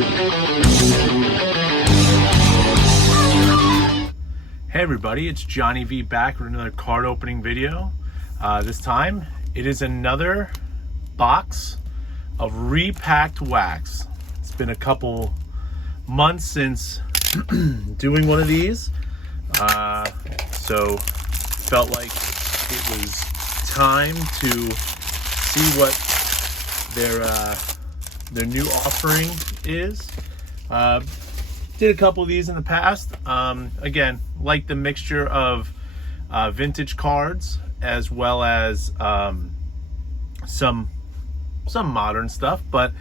Hey everybody, it's Johnny V back with another card opening video. This time it is another box of Repacked Wax. It's been a couple months since doing one of these, so felt like it was time to see what their new offering is. Did a couple of these in the past. Again, like the mixture of vintage cards as well as some modern stuff, but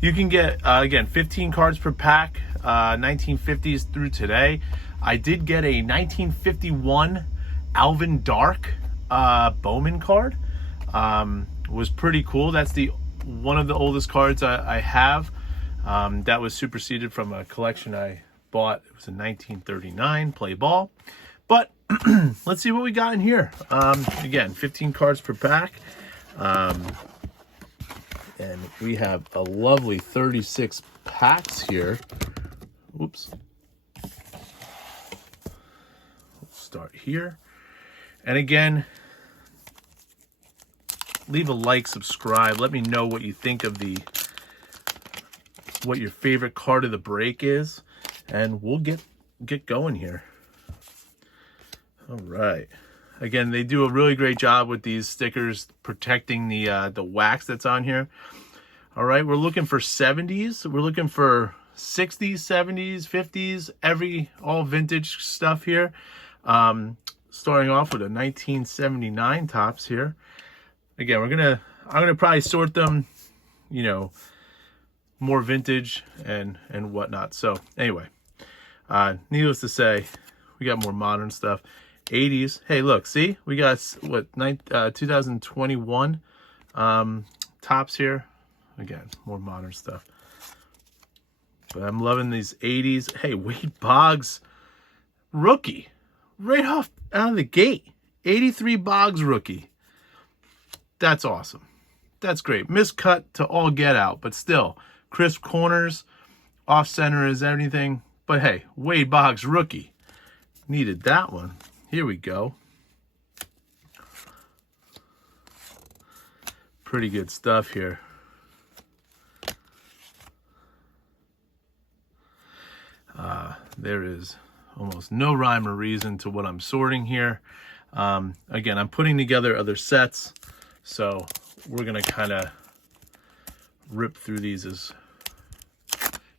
you can get again 15 cards per pack, 1950s through today. I did get a 1951 Alvin Dark Bowman card. Was pretty cool. That's one of the oldest cards I have. That was superseded from a collection I bought. It was in 1939, play ball. But let's see what we got in here. Again, 15 cards per pack. And we have a lovely 36 packs here. Whoops. Let's start here. And again, leave a like, subscribe. Let me know what you think of what your favorite card of the break is, and we'll get going here. All right. Again, they do a really great job with these stickers protecting the wax that's on here. All right, we're looking for 70s. We're looking for 60s, 70s, 50s, all vintage stuff here. Starting off with a 1979 tops here. Again, I'm gonna probably sort them, you know, more vintage and whatnot. So anyway, needless to say, we got more modern stuff. 80s. Hey, look, see, we got what 2021 tops here. Again, more modern stuff. But I'm loving these 80s. Hey, Wade Boggs rookie, right off out of the gate. 83 Boggs rookie. That's awesome. That's great. Miscut to all get out, but still, crisp corners, off center is everything. But hey, Wade Boggs rookie. Needed that one. Here we go. Pretty good stuff here. There is almost no rhyme or reason to what I'm sorting here. Again, I'm putting together other sets, so we're gonna kind of rip through these as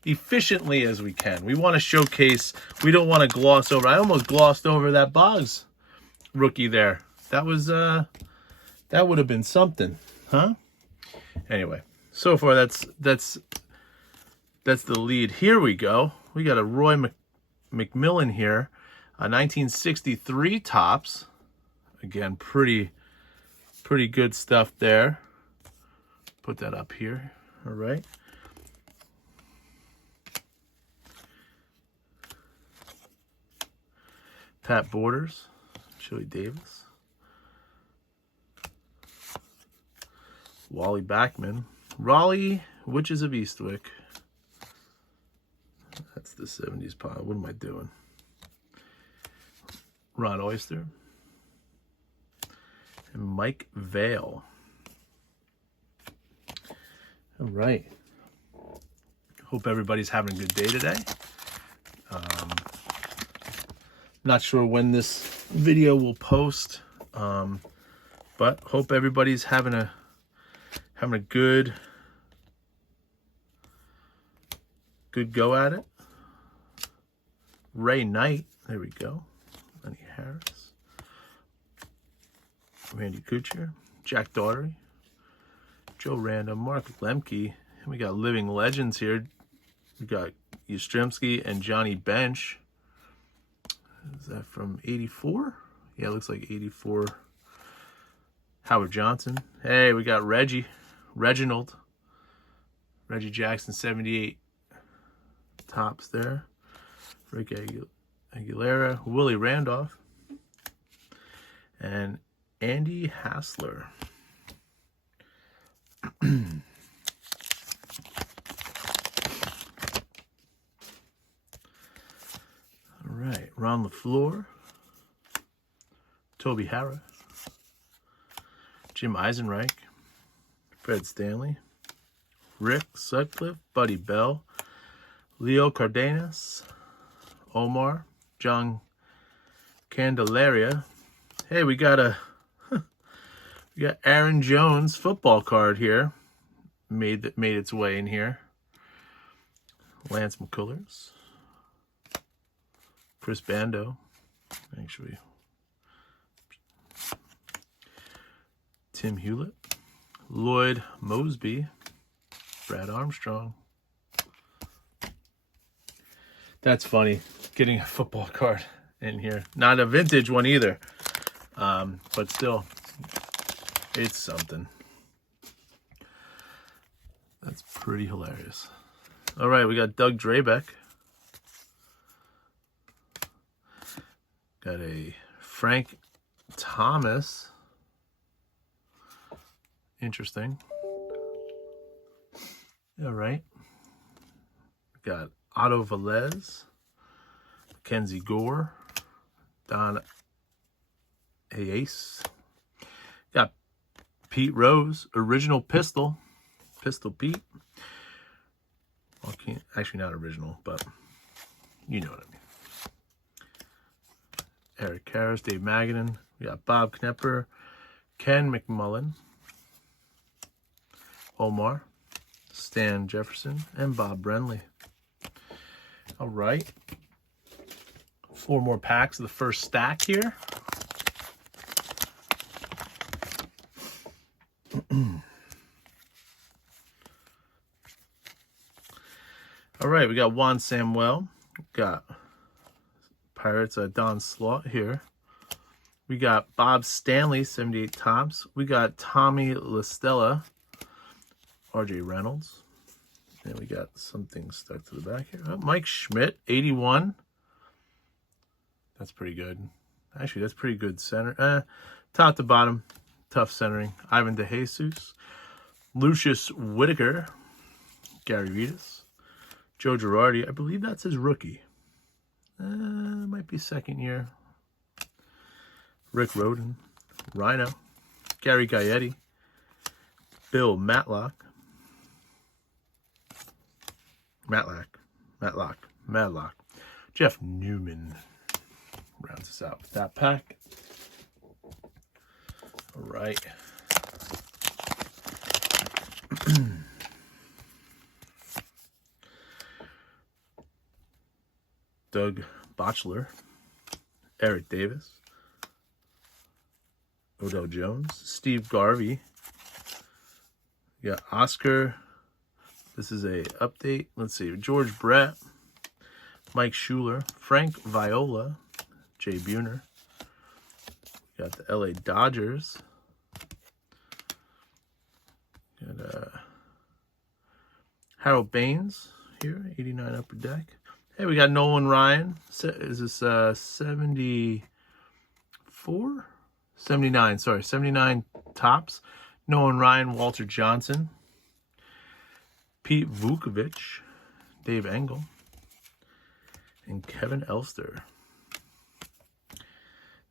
efficiently as we can. We want to showcase. We don't want to gloss over. I almost glossed over that Boggs rookie there. That was that would have been something, huh? Anyway, so far that's the lead. Here we go. We got a Roy McMillan here, a 1963 tops. Again, pretty good stuff there. Put that up here. All right. Pat Borders, Chili Davis, Wally Backman, Raleigh Witches of Eastwick. That's the 70s pile. What am I doing? Ron Oyster and Mike Vale. All right. Hope everybody's having a good day today. Not sure when this video will post, but hope everybody's having a good go at it. Ray Knight, there we go. Lenny Harris, Randy Kuchar, Jack Daugherty, Joe Random, Mark Lemke, and we got living legends here. We got Yastrzemski and Johnny Bench. Is that from 84? Yeah, it looks like 84. Howard Johnson. Hey, we got Reggie Jackson, 78 tops there. Rick Aguilera, Willie Randolph, and Andy Hassler. Ron LaFleur, Toby Harris, Jim Eisenreich, Fred Stanley, Rick Sutcliffe, Buddy Bell, Leo Cardenas, Omar, John Candelaria. Hey, we got Aaron Jones football card here. Made its way in here. Lance McCullers, Chris Bando, actually, Tim Hewlett, Lloyd Mosby, Brad Armstrong. That's funny, getting a football card in here. Not a vintage one either, but still, it's something. That's pretty hilarious. All right, we got Doug Drabeck. Got a Frank Thomas. Interesting. All right. Got Otto Velez, Mackenzie Gore, Don Hayes. Got Pete Rose, original Pistol Pete. Well, actually not original, but you know what I mean. Eric Karras, Dave Magadan. We got Bob Knepper, Ken McMullen, Omar, Stan Jefferson, and Bob Brenly. All right. 4 more packs of the first stack here. All right, we got Juan Samuel. Got Pirates Don Slaught here. We got Bob Stanley, 78 tops. We got Tommy LaStella, RJ Reynolds. And we got something stuck to the back here. Oh, Mike Schmidt, 81. That's pretty good. Actually, that's pretty good center. Top to bottom, tough centering. Ivan DeJesus, Lucius Whitaker, Gary Vitas, Joe Girardi. I believe that's his rookie. Might be second year. Rick Roden, Rhino, Gary Gaetti, Bill Matlock, Jeff Newman rounds us out with that pack. All right. Doug Botchler, Eric Davis, Odell Jones, Steve Garvey. We got Oscar. This is a update. Let's see. George Brett, Mike Schuler, Frank Viola, Jay Buhner. We got the LA Dodgers. Got Harold Baines here, 89 upper deck. Hey, we got Nolan Ryan. Is this 74? 79, sorry. 79 tops. Nolan Ryan, Walter Johnson. Pete Vukovich. Dave Engel. And Kevin Elster.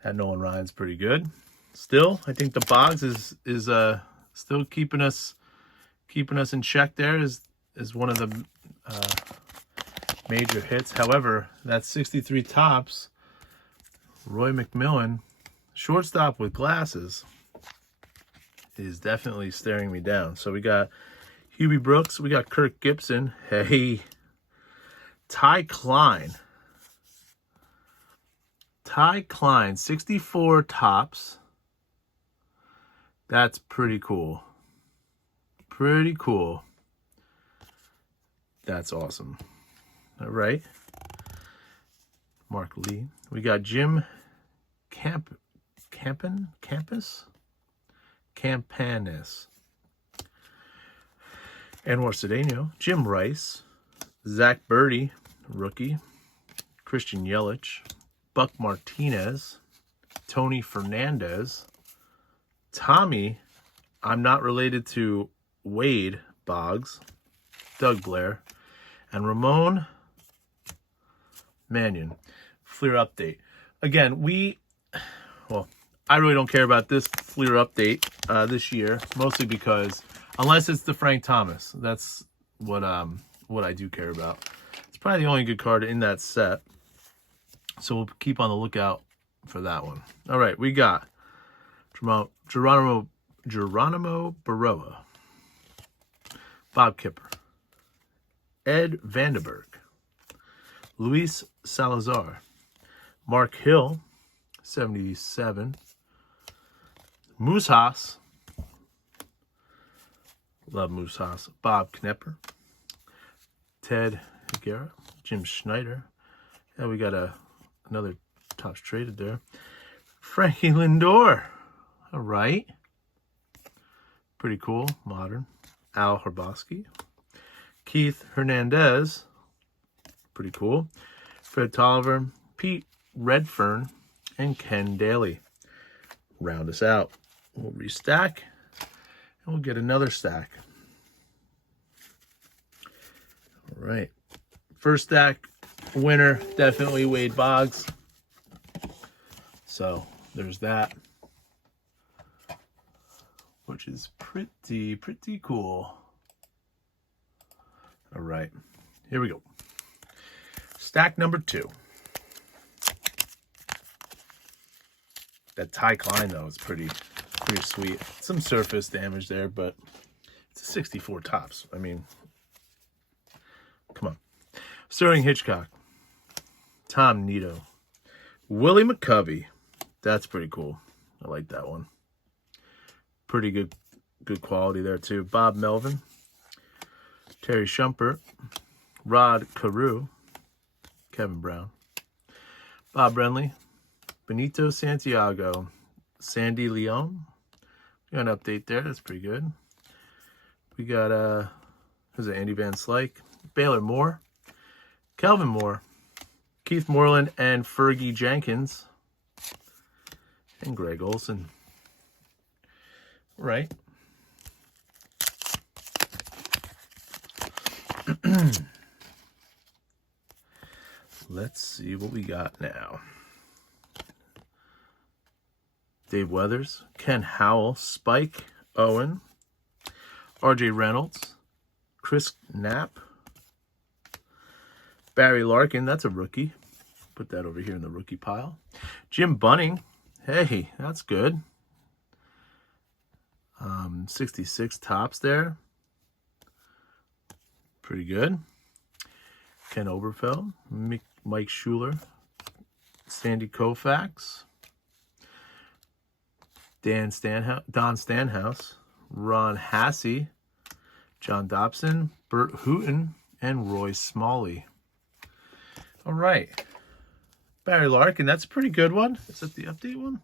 That Nolan Ryan's pretty good. Still, I think the Boggs is still keeping us in check there is one of the major hits. However, that 63 tops, Roy McMillan, shortstop with glasses, is definitely staring me down. So we got Hubie Brooks, we got Kirk Gibson, hey, Ty Klein, 64 tops. That's pretty cool. Pretty cool. That's awesome. All right. Mark Lee. We got Jim Campanis. Anwar Cedeno. Jim Rice. Zach Birdie, rookie. Christian Yelich. Buck Martinez. Tony Fernandez. Tommy, I'm not related to Wade Boggs. Doug Blair. And Ramon Mannion. Fleer update. Again, I really don't care about this Fleer update this year, mostly because unless it's the Frank Thomas, that's what I do care about. It's probably the only good card in that set, so we'll keep on the lookout for that one. All right, we got Geronimo Baroa, Bob Kipper, Ed Vandenberg, Luis Salazar, Mark Hill, 77, Moose Haas, love Moose Haas, Bob Knepper, Ted Higuera, Jim Schneider. Yeah, we got another Topps traded there. Frankie Lindor. All right. Pretty cool. Modern. Al Hrabosky. Keith Hernandez. Pretty cool. Fred Tolliver. Pete Redfern. And Ken Daly. Round us out. We'll restack. And we'll get another stack. All right. First stack winner, definitely Wade Boggs. So there's that, which is pretty cool. All right, here we go. Stack number 2. That Ty Klein though is pretty sweet. Some surface damage there, but it's a 64 Topps. I mean, come on. Sterling Hitchcock, Tom Nito, Willie McCovey. That's pretty cool. I like that one. Pretty good quality there too. Bob Melvin, Terry Shumpert, Rod Carew, Kevin Brown, Bob Brenly, Benito Santiago, Sandy Leon. We got an update there. That's pretty good. We got who's it? Andy Van Slyke, Baylor Moore, Kelvin Moore, Keith Moreland, and Fergie Jenkins, and Greg Olson. Right. Let's see what we got now. Dave Weathers, Ken Howell, Spike Owen, RJ Reynolds, Chris Knapp, Barry Larkin, that's a rookie. Put that over here in the rookie pile. Jim Bunning, hey, that's good. 66 Topps there. Pretty good. Ken Oberfeld, Mike Schuler, Sandy Koufax, Don Stanhouse, Ron Hassey, John Dobson, Bert Hooten, and Roy Smalley. All right. Barry Larkin, that's a pretty good one. Is that the update one?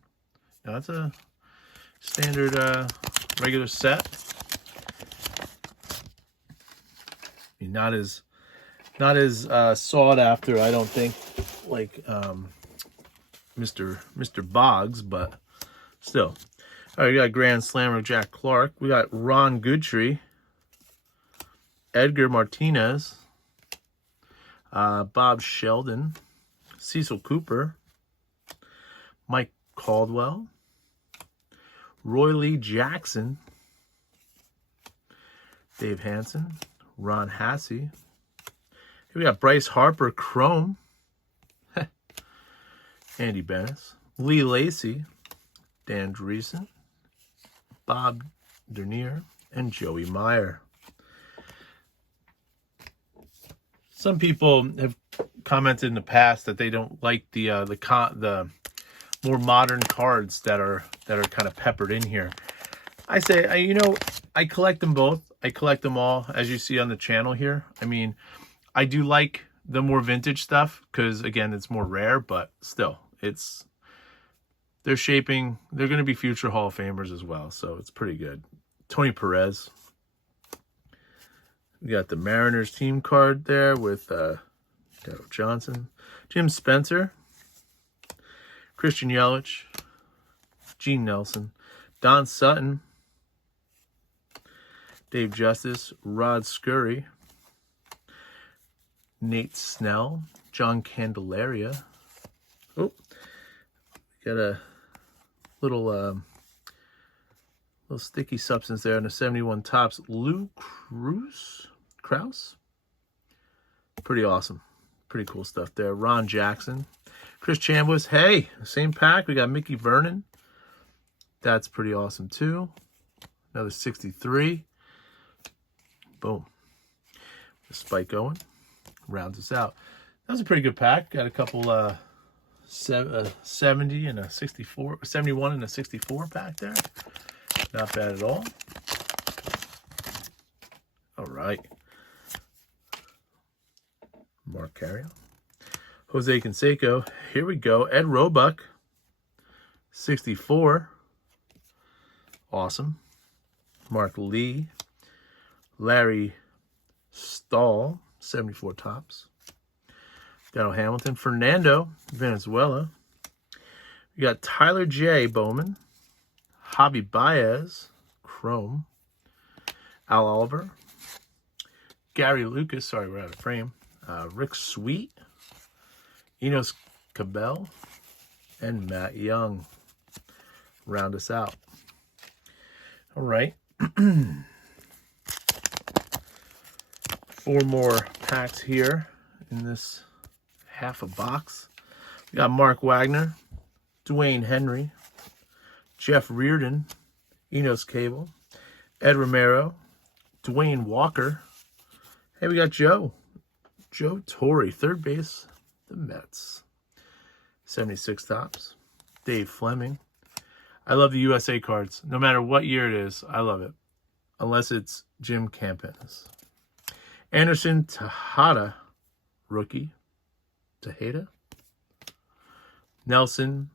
No, that's a standard regular set. I mean, not as sought after, I don't think, like Mr. Boggs, but still. All right, we got Grand Slammer Jack Clark. We got Ron Goodtree, Edgar Martinez, Bob Sheldon, Cecil Cooper, Mike Caldwell, Roy Lee Jackson, Dave Hansen, Ron Hassey. Here we got Bryce Harper Chrome, Andy Bennis, Lee Lacy, Dan Dreesen, Bob Dernier, and Joey Meyer. Some people have commented in the past that they don't like the more modern cards that are kind of peppered in here. I say, I collect them both. I collect them all, as you see on the channel here. I mean, I do like the more vintage stuff because, again, it's more rare, but still, they're going to be future Hall of Famers as well, so it's pretty good. Tony Perez. We got the Mariners team card there with Darryl Johnson, Jim Spencer, Christian Yelich, Gene Nelson, Don Sutton, Dave Justice, Rod Scurry, Nate Snell, John Candelaria, Oh, got a little little sticky substance there on the 71 Tops. Lou Krause. Pretty awesome. Pretty cool stuff there. Ron Jackson. Chris Chambliss. Hey, same pack. We got Mickey Vernon. That's pretty awesome too. Another 63. Boom. The spike going. Rounds us out. That was a pretty good pack. Got a couple 70 and a 64, 71 and a 64 pack there. Not bad at all. All right. Mark Carrier. Jose Canseco. Here we go. Ed Roebuck. 64. Awesome. Mark Lee. Larry Stahl. 74 Tops. Daniel Hamilton. Fernando Venezuela. We got Tyler J. Bowman. Javi Baez. Chrome. Al Oliver. Gary Lucas. Sorry, we're out of frame. Rick Sweet. Enos Cabell. And Matt Young. Round us out. All right. 4 more packs here in this half a box. We got Mark Wagner, Dwayne Henry, Jeff Reardon, Enos Cable, Ed Romero, Dwayne Walker. Hey, we got Joe Torre, third base, the Mets. 76 Tops. Dave Fleming. I love the USA cards. No matter what year it is, I love it. Unless it's Jim Campanus. Anderson Tejada, rookie. Tejada. Nelson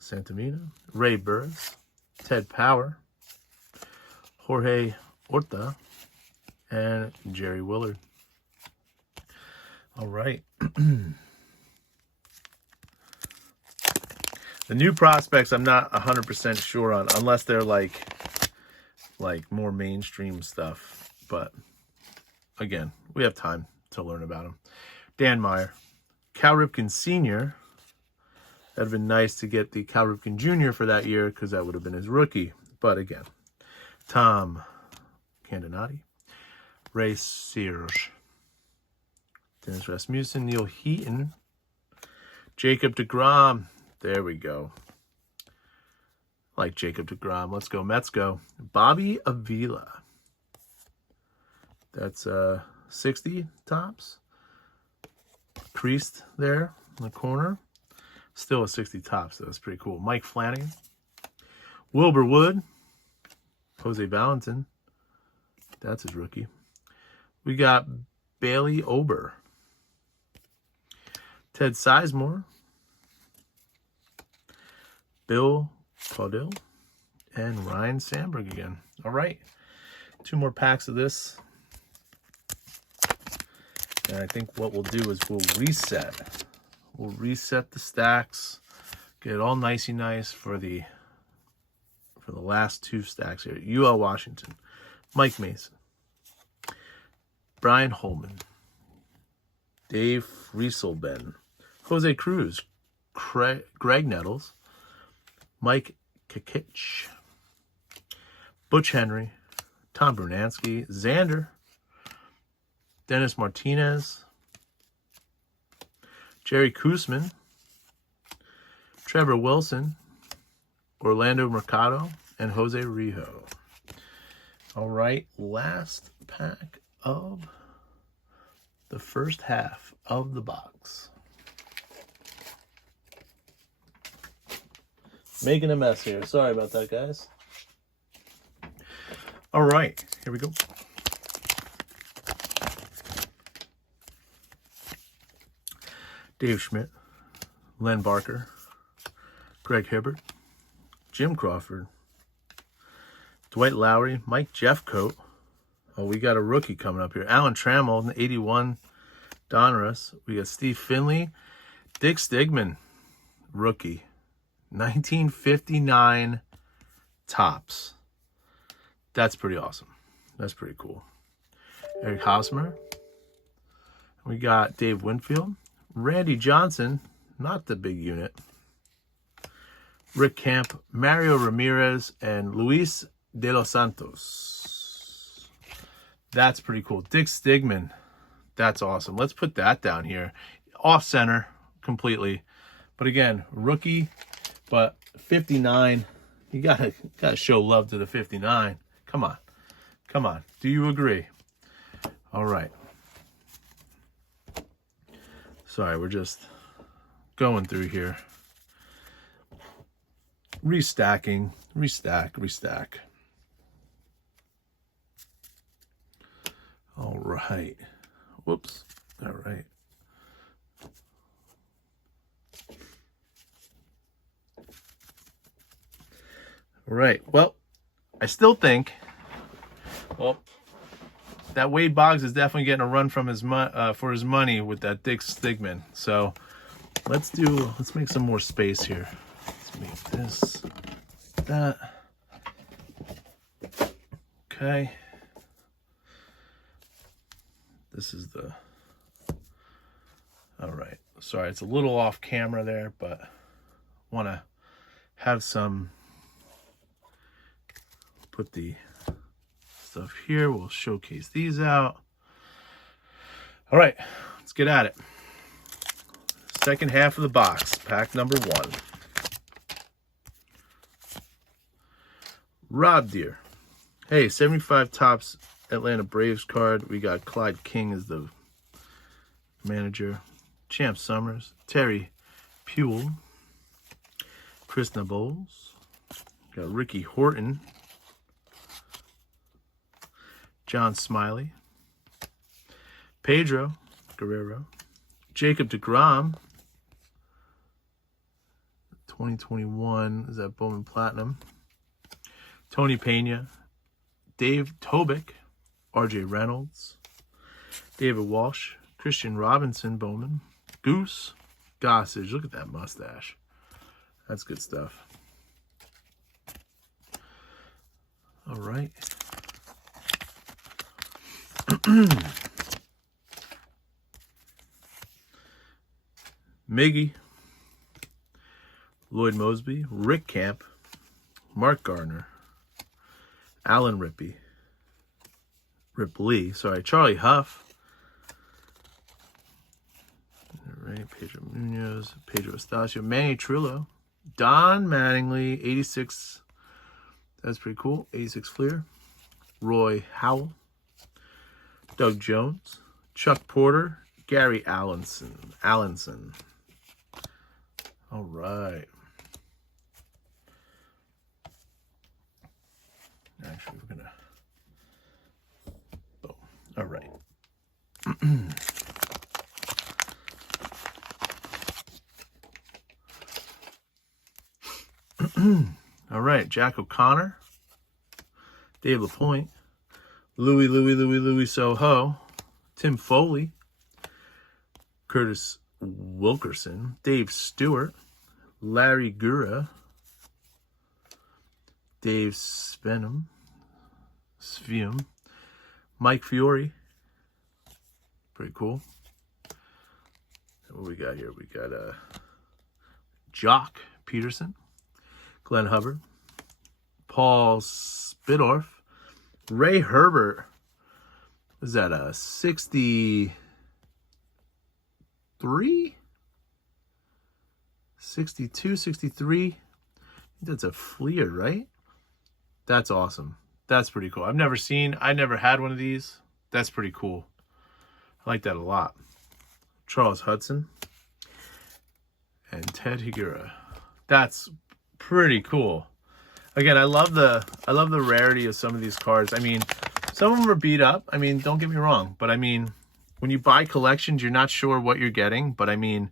Santamina. Ray Burris. Ted Power. Jorge Orta. And Jerry Willard. All right. The new prospects I'm not 100% sure on, unless they're like more mainstream stuff. But again, we have time to learn about them. Dan Meyer. Cal Ripken Sr. That would have been nice to get the Cal Ripken Jr. for that year because that would have been his rookie. But again, Tom Candonati. Ray Sears. Dennis Rasmussen. Neil Heaton. Jacob deGrom. There we go. Like Jacob deGrom. Let's go. Mets go. Bobby Avila. That's 60 Tops. Creased there in the corner. Still a 60 Tops. So that's pretty cool. Mike Flanagan. Wilbur Wood. Jose Valentin. That's his rookie. We got Bailey Ober. Ted Sizemore. Bill Caudill. And Ryan Sandberg again. All right. 2 more packs of this. And I think what we'll do is we'll reset. We'll reset the stacks. Get it all nicey nice for the last 2 stacks here. UL Washington. Mike Mason. Brian Holman. Dave Rieselben. Jose Cruz. Greg Nettles. Mike Kikich. Butch Henry. Tom Brunansky. Xander. Dennis Martinez. Jerry Koosman. Trevor Wilson. Orlando Mercado. And Jose Rijo. All right, last pack of the first half of the box. Making a mess here. Sorry about that, guys. All right, here we go. Dave Schmidt, Len Barker, Greg Hibbert, Jim Crawford, Dwight Lowry, Mike Jeffcoat. Oh, we got a rookie coming up here. Alan Trammell, 81 Donruss. We got Steve Finley, Dick Stigman, rookie. 1959 Tops. That's pretty awesome. That's pretty cool. Eric Hosmer. We got Dave Winfield. Randy Johnson, not the big unit. Rick Camp, Mario Ramirez, and Luis de los Santos. That's pretty cool. Dick Stigman. That's awesome. Let's put that down here. Off center completely. But again, rookie, but 59. You gotta show love to the 59. Come on. Come on. Do you agree? All right. Sorry, we're just going through here. Restacking. Restack. All right. Whoops. All right. All right. Well, I still think, that Wade Boggs is definitely getting a run from his for his money with that Dick Stigman. So let's make some more space here. Let's make this like that. Okay. This is the, all right. Sorry, it's a little off camera there, but want to have some, put the stuff here. We'll showcase these out. All right, let's get at it. Second half of the box, pack number 1. Rob Deere. Hey, 75 Topps Atlanta Braves card. We got Clyde King as the manager. Champ Summers. Terry Puel. Chris Bowles. Got Ricky Horton. John Smiley. Pedro Guerrero. Jacob deGrom. 2021. Is that Bowman Platinum? Tony Pena. Dave Tobick. RJ Reynolds. David Walsh. Christian Robinson Bowman. Goose. Gossage. Look at that mustache. That's good stuff. All right. Miggy. Lloyd Mosby. Rick Camp. Mark Gardner. Alan Ripley. Charlie Huff. All right, Pedro Munoz, Pedro Estacio, Manny Trillo, Don Mattingly, 86. That's pretty cool. 86 Fleer. Roy Howell. Doug Jones. Chuck Porter. Gary Allenson. All right. Actually, we're going to... Oh, all right. All right, Jack O'Connor, Dave LaPointe, Louis Soho, Tim Foley, Curtis Wilkerson, Dave Stewart, Larry Gura, Dave Svenum, Mike Fiore. Pretty cool. What we got here? We got Jock Peterson, Glenn Hubbard, Paul Spidorf, Ray Herbert. Is that a 63? 62, 63? I think that's a Fleer, right? That's awesome. That's pretty cool. I never had one of these. That's pretty cool. I like that a lot. Charles Hudson and Ted Higuera. That's pretty cool. Again, I love the rarity of some of these cards. I mean, some of them are beat up. I mean, don't get me wrong, but I mean, when you buy collections, you're not sure what you're getting. But I mean,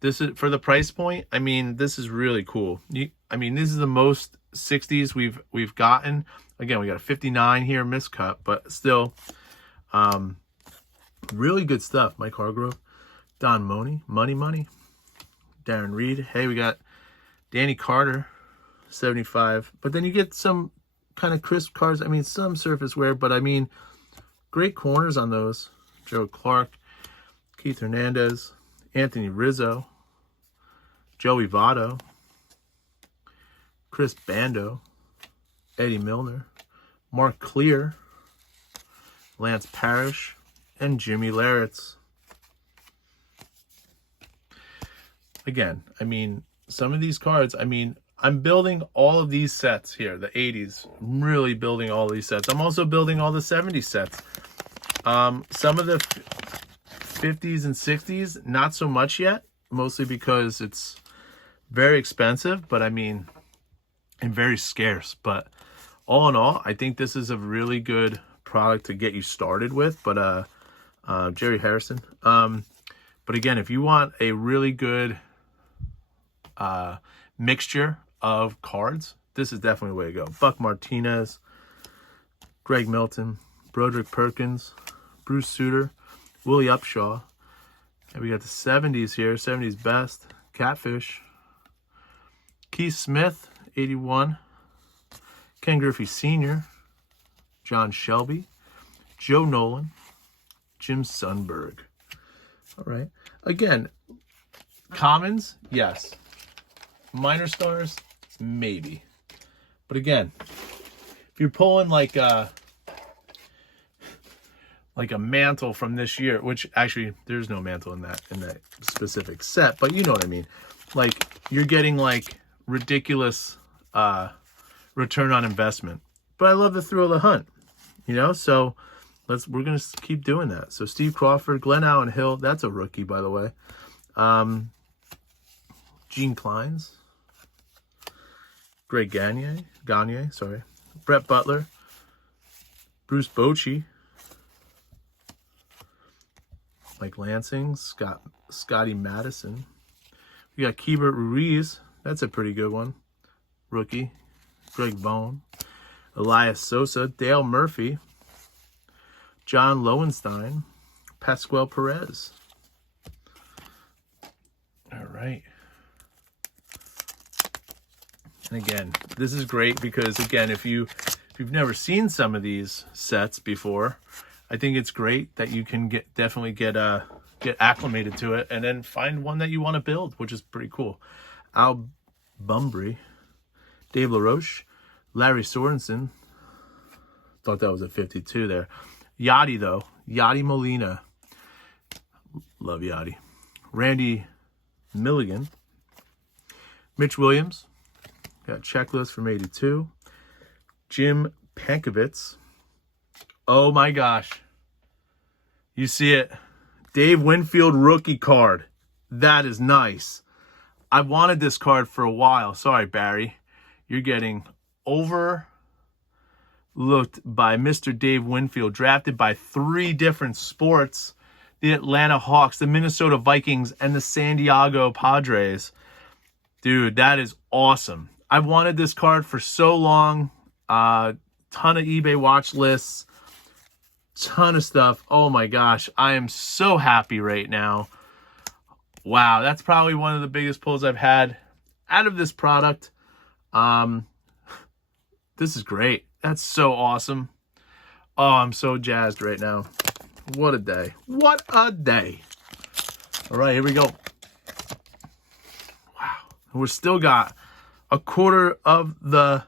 this is for the price point. I mean, this is really cool. I mean, this is the most 60s we've gotten. Again, we got a 59 here, miscut, but still, really good stuff. Mike Hargrove, Don Money, Darren Reed. Hey, we got Danny Carter, 75. But then you get some kind of crisp cards. I mean, some surface wear, but I mean, great corners on those. Joe Clark, Keith Hernandez, Anthony Rizzo, Joey Votto, Chris Bando, Eddie Milner, Mark Clear, Lance Parrish, and Jimmy Leyritz. Again, I mean, some of these cards, I mean, I'm building all of these sets here, the 80s. I'm really building all these sets. I'm also building all the 70s sets. Some of the 50s and 60s, not so much yet, mostly because it's very expensive, but I mean, and very scarce. But all in all, I think this is a really good product to get you started with. But Jerry Harrison. But again, if you want a really good mixture of cards, this is definitely the way to go. Buck Martinez, Greg Milton, Broderick Perkins, Bruce Sutter, Willie Upshaw. And we got the 70s here, 70s best, Catfish, Keith Smith, 81, Ken Griffey Sr., John Shelby, Joe Nolan, Jim Sundberg. All right. Again, commons, yes. Minor stars, maybe. But again, if you're pulling like a mantle from this year, which actually there's no mantle in that specific set, but you know what I mean. Like you're getting like ridiculous return on investment. But I love the thrill of the hunt, you know. So we're gonna keep doing that. So Steve Crawford, Glenn Allen Hill, that's a rookie by the way. Gene Kleins, Greg Gagne, Brett Butler, Bruce Bochy, Mike Lansing, Scotty Madison. We got Keibert Ruiz, that's a pretty good one, rookie. Greg Bone, Elias Sosa, Dale Murphy, John Lowenstein, Pascual Perez. All right. And again, this is great because again, if you've never seen some of these sets before, I think it's great that you can definitely get acclimated to it and then find one that you want to build, which is pretty cool. Al Bumbry, Dave LaRoche, Larry Sorensen. Thought that was a 52 there. Yachty though, Yachty Molina. Love Yachty. Randy Milligan, Mitch Williams. Got checklist from 82. Jim Pankovitz. Oh my gosh. You see it. Dave Winfield rookie card. That is nice. I've wanted this card for a while. Sorry, Barry. You're getting overlooked by Mr. Dave Winfield. Drafted by 3 different sports. The Atlanta Hawks, the Minnesota Vikings, and the San Diego Padres. Dude, that is awesome. I've wanted this card for so long. Ton of eBay watch lists. Ton of stuff. Oh my gosh. I am so happy right now. Wow. That's probably one of the biggest pulls I've had out of this product. This is great. That's so awesome. Oh, I'm so jazzed right now. What a day. What a day. All right, here we go. Wow. We're still got a quarter of the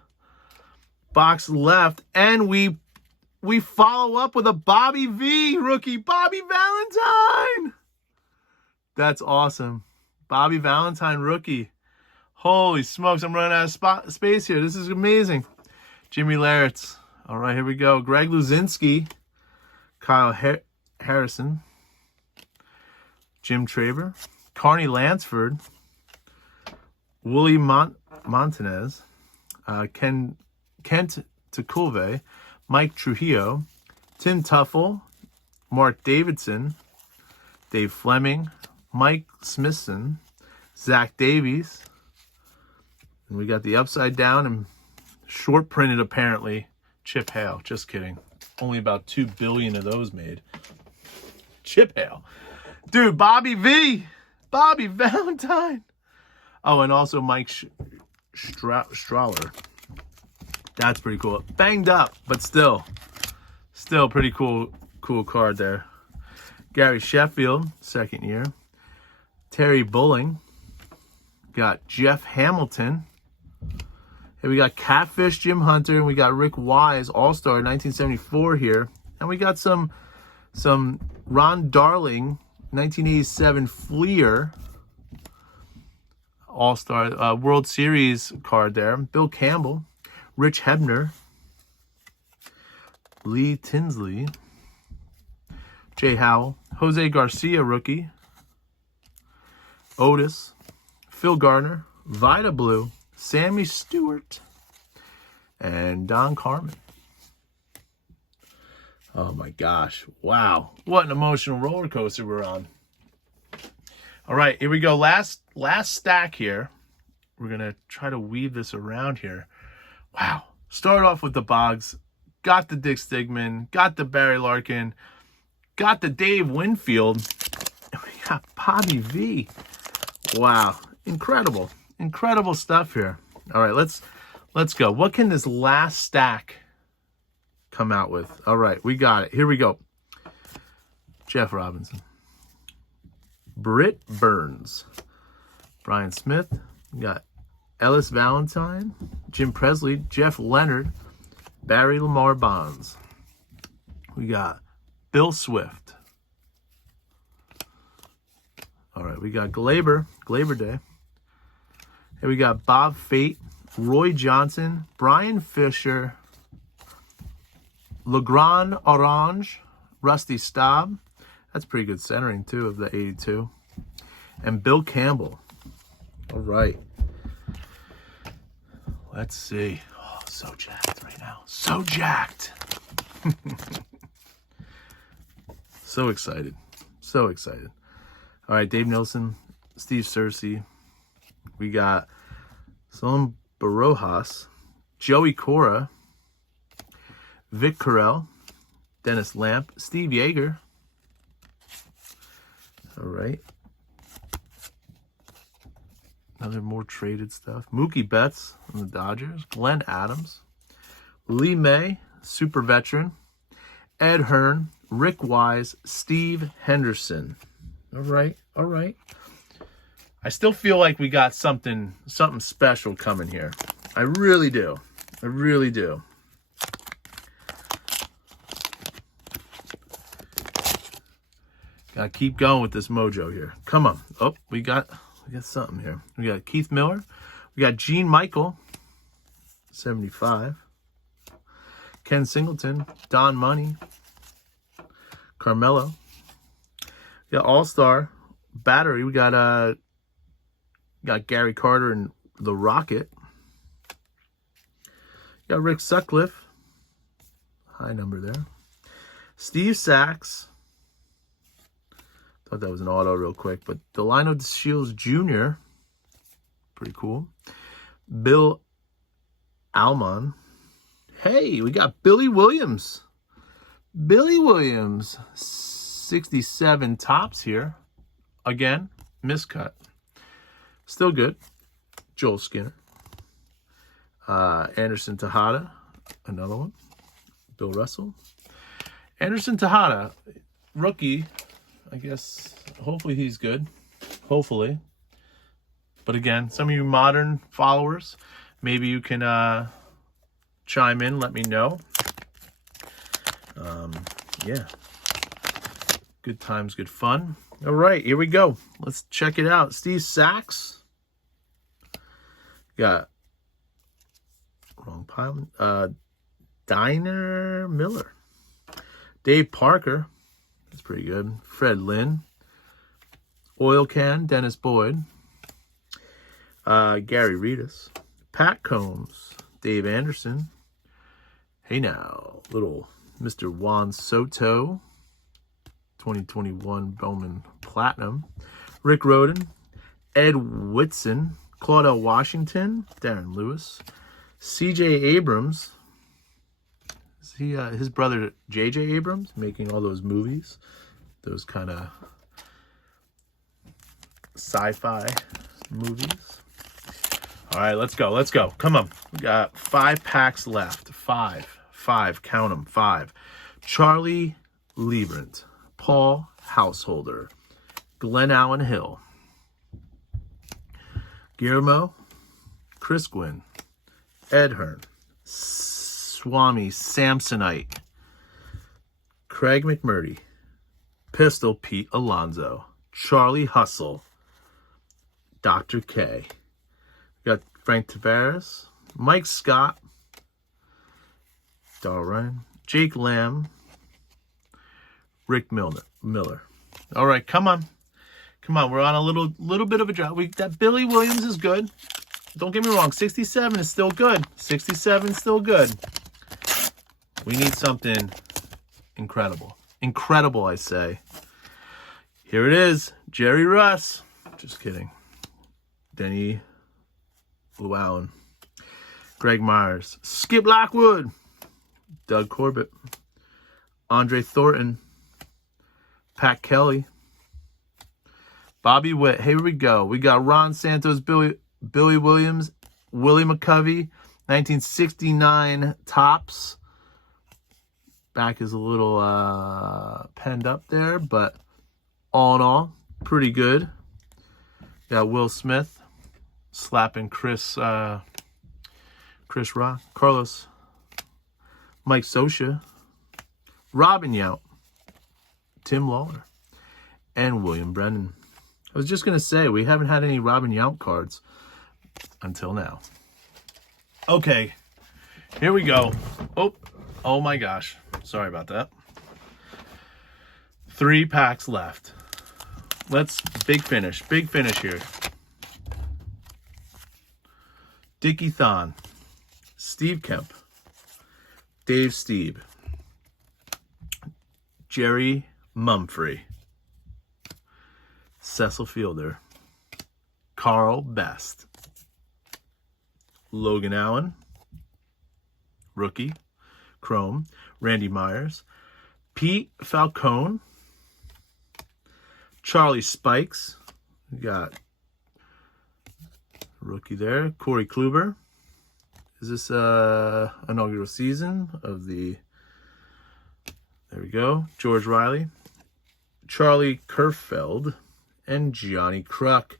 box left, and we follow up with a Bobby V rookie, Bobby Valentine. That's awesome. Bobby Valentine rookie. Holy smokes, I'm running out of space here. This is amazing. Jimmy Leyritz. All right, here we go. Greg Luzinski, Kyle Harrison, Jim Traber, Carney Lansford, Willie Montanez, Kent Tekulve, Mike Trujillo, Tim Tuffle, Mark Davidson, Dave Fleming, Mike Smithson, Zach Davies, and we got the upside down and short printed apparently Chip Hale. Just kidding. Only about 2 billion of those made. Chip Hale. Dude, Bobby V. Bobby Valentine. Oh, and also Mike Strahler. That's pretty cool. Banged up, but still pretty cool card there. Gary Sheffield, second year. Terry Bulling. got Jeff Hamilton. Here we got Catfish Jim Hunter, and we got Rick Wise, All-Star 1974 here. And we got some Ron Darling 1987 Fleer All-Star World Series card there. Bill Campbell, Rich Hebner, Lee Tinsley, Jay Howell, Jose Garcia rookie, Otis, Phil Gardner, Vida Blue, Sammy Stewart, and Don Carmen. Oh my gosh. Wow. What an emotional roller coaster we're on. All right, here we go. Last stack here. We're going to try to weave this around here. Wow. Start off with the Boggs. Got the Dick Stigman. Got the Barry Larkin. Got the Dave Winfield. And we got Bobby V. Wow. Incredible. Incredible stuff here. All right, let's go. What can this last stack come out with? All right, we got it. Here we go. Jeff Robinson, Britt Burns, Brian Smith. We got Ellis Valentine, Jim Presley, Jeff Leonard, Barry Lamar Bonds. We got Bill Swift. All right, we got Glaber Day. Here we got Bob Fate, Roy Johnson, Brian Fisher, Legrand Orange, Rusty Staub. That's pretty good centering, too, of the 82. And Bill Campbell. All right. Let's see. Oh, so jacked right now. So jacked. So excited. So excited. All right, Dave Nilsson, Steve Cersei. We got Salem Barojas, Joey Cora, Vic Carell, Dennis Lamp, Steve Yeager. All right. Another more traded stuff. Mookie Betts from the Dodgers, Glenn Adams, Lee May, super veteran, Ed Hearn, Rick Wise, Steve Henderson. All right, all right. I still feel like we got something special coming here. I really do. I really do. Gotta keep going with this mojo here. Come on. Oh, we got something here. We got Keith Miller. We got Gene Michael, 75. Ken Singleton, Don Money, Carmelo. We got All-Star Battery. We got Gary Carter and the Rocket. Got Rick Sutcliffe. High number there. Steve Sachs. Thought that was an auto real quick. But Delino Shields Jr. Pretty cool. Bill Almon. Hey, we got Billy Williams. Billy Williams. 67 tops here. Again, miscut. Still good. Joel Skinner. Anderson Tejada. Another one. Bill Russell. Anderson Tejada. Rookie. I guess hopefully he's good. Hopefully. But again, some of you modern followers, maybe you can chime in. Let me know. Yeah. Good times, good fun. All right, here we go. Let's check it out. Steve Sachs. Got wrong pile. Diner Miller. Dave Parker. That's pretty good. Fred Lynn. Oil Can. Dennis Boyd. Gary Reedus. Pat Combs. Dave Anderson. Hey now, little Mr. Juan Soto. 2021 Bowman Platinum. Rick Roden. Ed Whitson. Claudel Washington. Darren Lewis. C.J. Abrams. Is he his brother J.J. Abrams making all those movies? Those kind of sci-fi movies. All right, let's go. Let's go. Come on. We got 5 packs left. Five. Count them. 5. Charlie Liebrant. Paul Householder. Glenn Allen Hill. Guillermo, Chris Gwynn, Ed Hearn, Swami Samsonite, Craig McMurdy, Pistol Pete Alonso, Charlie Hustle, Dr. K. We got Frank Tavares, Mike Scott, Darrell Ryan, Jake Lamb, Rick Miller. All right, come on. Come on, we're on a little bit of a drop. That Billy Williams is good. Don't get me wrong, 67 is still good. 67 is still good. We need something incredible. Incredible, I say. Here it is, Jerry Russ. Just kidding. Denny Llewellyn, Greg Myers, Skip Lockwood, Doug Corbett, Andre Thornton, Pat Kelly, Bobby Witt. Here we go. We got Ron Santos, Billy Williams, Willie McCovey, 1969 Topps. Back is a little penned up there, but all in all, pretty good. Got Will Smith slapping Chris Rock, Carlos, Mike Scioscia, Robin Yount, Tim Lawler, and William Brennan. I was just going to say, we haven't had any Robin Yount cards until now. Okay, here we go. Oh my gosh. Sorry about that. 3 packs left. Let's big finish here. Dickie Thon, Steve Kemp, Dave Steeb, Jerry Mumfree, Cecil Fielder, Carl Best, Logan Allen, rookie, Chrome, Randy Myers, Pete Falcone, Charlie Spikes, we got rookie there, Corey Kluber. Is this inaugural season of the, there we go, George Riley, Charlie Kerfeld, and Johnny Kruk.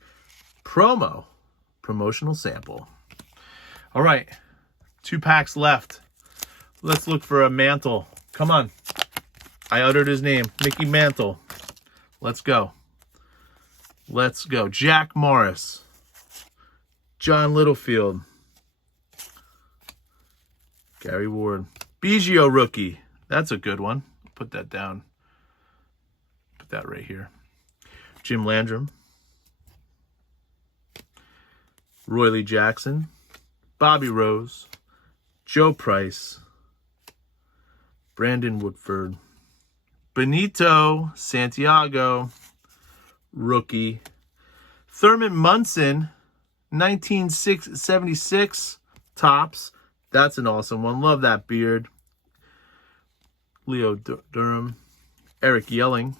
Promotional sample. All right, 2 packs left. Let's look for a Mantle. Come on. I uttered his name, Mickey Mantle. Let's go. Let's go. Jack Morris, John Littlefield, Gary Ward, Biggio rookie. That's a good one. Put that down. Put that right here. Jim Landrum, Roy Lee Jackson, Bobby Rose, Joe Price, Brandon Woodford, Benito Santiago, rookie, Thurman Munson, 1976 Topps. That's an awesome one. Love that beard. Leo Durham, Eric Yelling,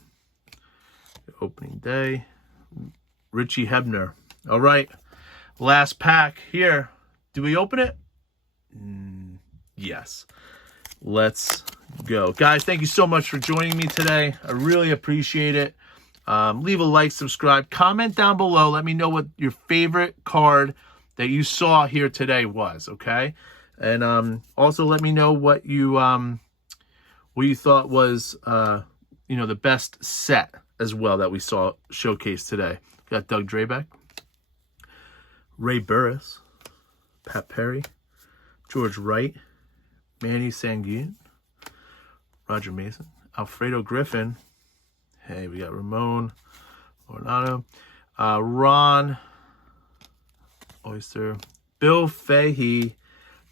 opening day, Richie Hebner. All right, last pack here. Do we open it? Yes. Let's go. Guys, thank you so much for joining me today. I really appreciate it. Leave a like, subscribe, comment down below. Let me know what your favorite card that you saw here today was, okay? And also let me know what you thought was the best set as well that we saw showcased today. Got Doug Drabeck, Ray Burris, Pat Perry, George Wright, Manny Sanguine, Roger Mason, Alfredo Griffin. Hey, we got Ramon Ornato, Ron Oyster, Bill Fahey,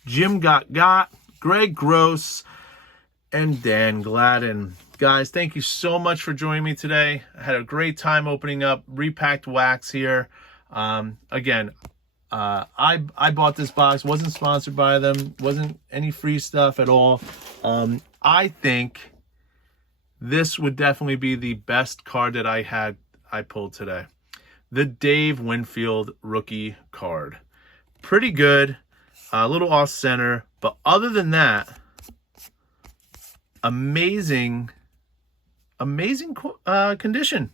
Jim Got, Greg Gross, and Dan Gladden. Guys, thank you so much for joining me today. I had a great time opening up Repacked Wax here. Again, I bought this box, wasn't sponsored by them, wasn't any free stuff at all. I think this would definitely be the best card that I pulled today. The Dave Winfield rookie card. Pretty good, a little off center, but other than that, amazing condition.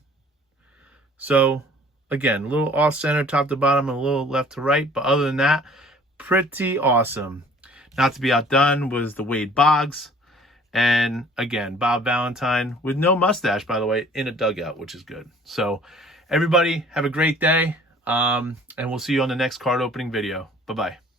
So again, a little off center, top to bottom, and a little left to right. But other than that, pretty awesome. Not to be outdone was the Wade Boggs. And again, Bob Valentine with no mustache, by the way, in a dugout, which is good. So everybody have a great day. And we'll see you on the next card opening video. Bye-bye.